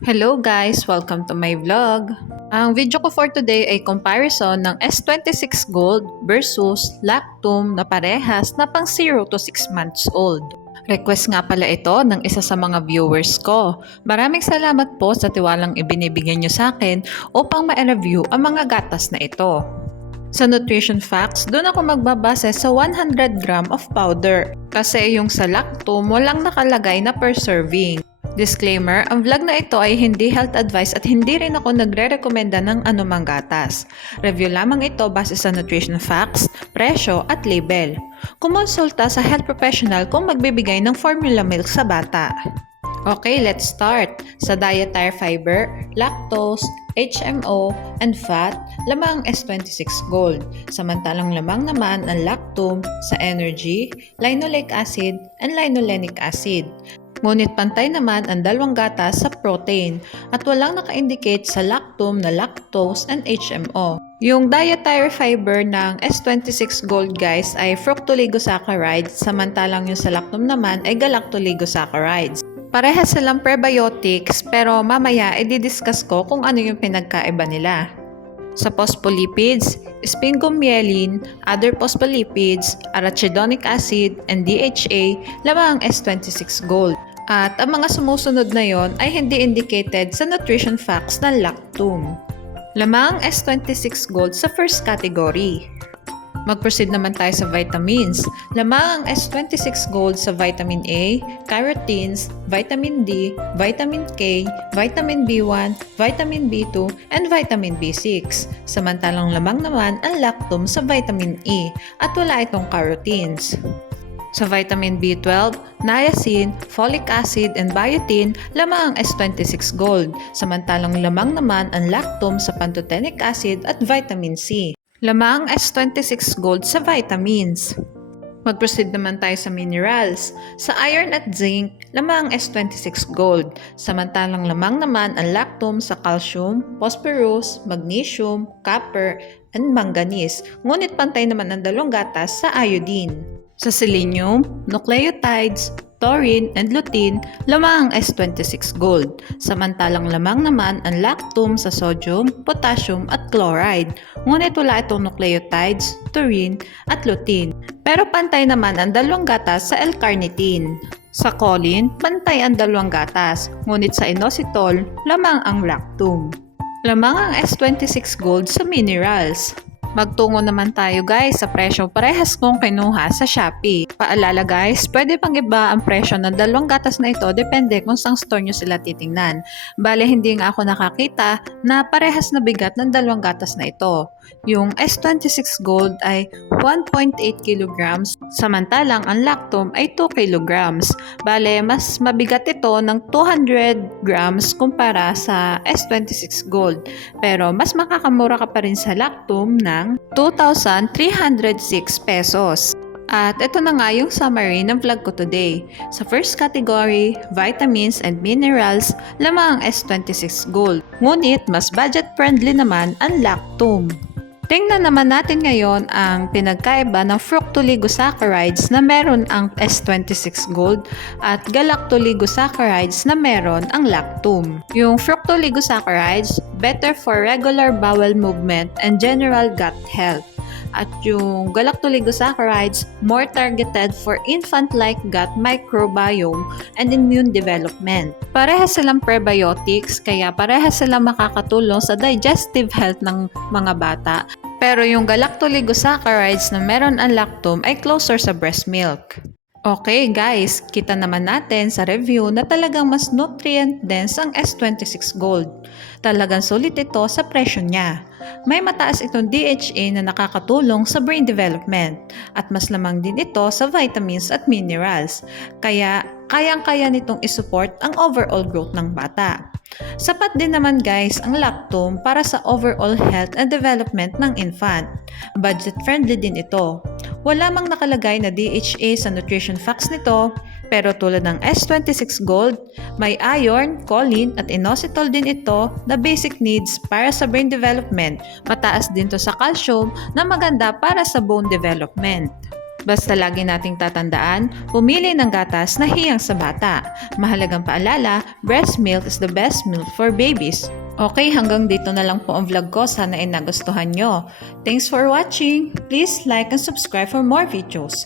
Hello guys! Welcome to my vlog. Ang video ko for today ay comparison ng S26 Gold versus Lactum na parehas na pang 0 to 6 months old. Request nga pala ito ng isa sa mga viewers ko. Maraming salamat po sa tiwalang ibinibigay nyo sa akin upang ma-review ang mga gatas na ito. Sa nutrition facts, doon ako magbabase sa 100 gram of powder kasi yung sa Lactum walang nakalagay na per serving. Disclaimer, ang vlog na ito ay hindi health advice at hindi rin ako nagre-rekomenda ng anumang gatas. Review lamang ito base sa nutrition facts, presyo at label. Kumonsulta sa health professional kung magbibigay ng formula milk sa bata. Okay, let's start. Sa dietary fiber, lactose, HMO, and fat, lamang S26 Gold. Samantalang lamang naman ang Lactum sa energy, linoleic acid, and linolenic acid. Ngunit pantay naman ang dalawang gatas sa protein at walang naka-indicate sa Lactum na lactose and HMO. Yung dietary fiber ng S26 Gold guys ay fructoligosaccharides samantalang yung sa Lactum naman ay galactoligosaccharides. Parehas silang prebiotics pero mamaya i-discuss ko kung ano yung pinagkaiba nila. Sa phospholipids, sphingomyelin, other phospholipids, arachidonic acid, and DHA, lamang ang S26 Gold. At ang mga sumusunod na yon ay hindi indicated sa nutrition facts ng Lactum. Lamang S26 Gold sa first category. Mag-proceed naman tayo sa vitamins. Lamang ang S26 Gold sa vitamin A, carotenes, vitamin D, vitamin K, vitamin B1, vitamin B2, and vitamin B6. Samantalang lamang naman ang Lactum sa vitamin E at wala itong carotenes. Sa vitamin B12, niacin, folic acid, and biotin, lamang ang S26 Gold. Samantalang lamang naman ang Lactum sa pantothenic acid at vitamin C. Lamang S26 Gold sa vitamins. Mag-proceed naman tayo sa minerals. Sa iron at zinc, lamang S26 Gold. Samantalang lamang naman ang Lactum sa calcium, phosphorus, magnesium, copper, and manganese. Ngunit pantay naman ang dalawang gatas sa iodine. Sa selenium, nucleotides, taurine, and lutein, lamang ang S26 Gold. Samantalang lamang naman ang Lactum sa sodium, potassium, at chloride. Ngunit wala itong nucleotides, taurine, at lutein. Pero pantay naman ang dalawang gatas sa L-carnitine. Sa choline, pantay ang dalawang gatas. Ngunit sa inositol, lamang ang Lactum. Lamang ang S26 Gold sa minerals. Magtungo naman tayo guys sa presyo parehas kong kinuha sa Shopee. Paalala guys, pwede pang iba ang presyo ng dalawang gatas na ito depende kung saan store nyo sila titingnan. Bale hindi nga ako nakakita na parehas na bigat ng dalawang gatas na ito. Yung S26 Gold ay 1.8 kilograms, samantalang ang Lactum ay 2 kilograms. Bale mas mabigat ito ng 200 grams kumpara sa S26 Gold. Pero mas makakamura ka pa rin sa Lactum na 2,306 pesos. At ito na nga yung summary ng vlog ko today. Sa first category, vitamins and minerals, lamang ang S26 Gold. Ngunit mas budget-friendly naman ang Lactum. Tingnan naman natin ngayon ang pinagkaiba ng fructoligosaccharides na meron ang S26 Gold at galactoligosaccharides na meron ang Lactum. Yung fructoligosaccharides, better for regular bowel movement and general gut health. At yung galactoligosaccharides, more targeted for infant-like gut microbiome and immune development. Parehas silang prebiotics, kaya parehas silang makakatulong sa digestive health ng mga bata. Pero yung galactoligosaccharides na meron ang Lactum ay closer sa breast milk. Okay guys, kita naman natin sa review na talagang mas nutrient dense ang S26 Gold. Talagang sulit ito sa presyo niya. May mataas itong DHA na nakakatulong sa brain development at mas lamang din ito sa vitamins at minerals. Kaya kayang-kaya nitong isupport ang overall growth ng bata. Sapat din naman guys ang Lactum para sa overall health and development ng infant. Budget-friendly din ito. Wala mang nakalagay na DHA sa nutrition facts nito, pero tulad ng S26 Gold, may iron, choline at inositol din ito na basic needs para sa brain development. Mataas din to sa calcium na maganda para sa bone development. Basta lagi nating tatandaan, pumili ng gatas na hiyang sa bata. Mahalagang paalala, breast milk is the best milk for babies. Okay, hanggang dito na lang po ang vlog ko. Sana ay nagustuhan nyo. Thanks for watching. Please like and subscribe for more videos.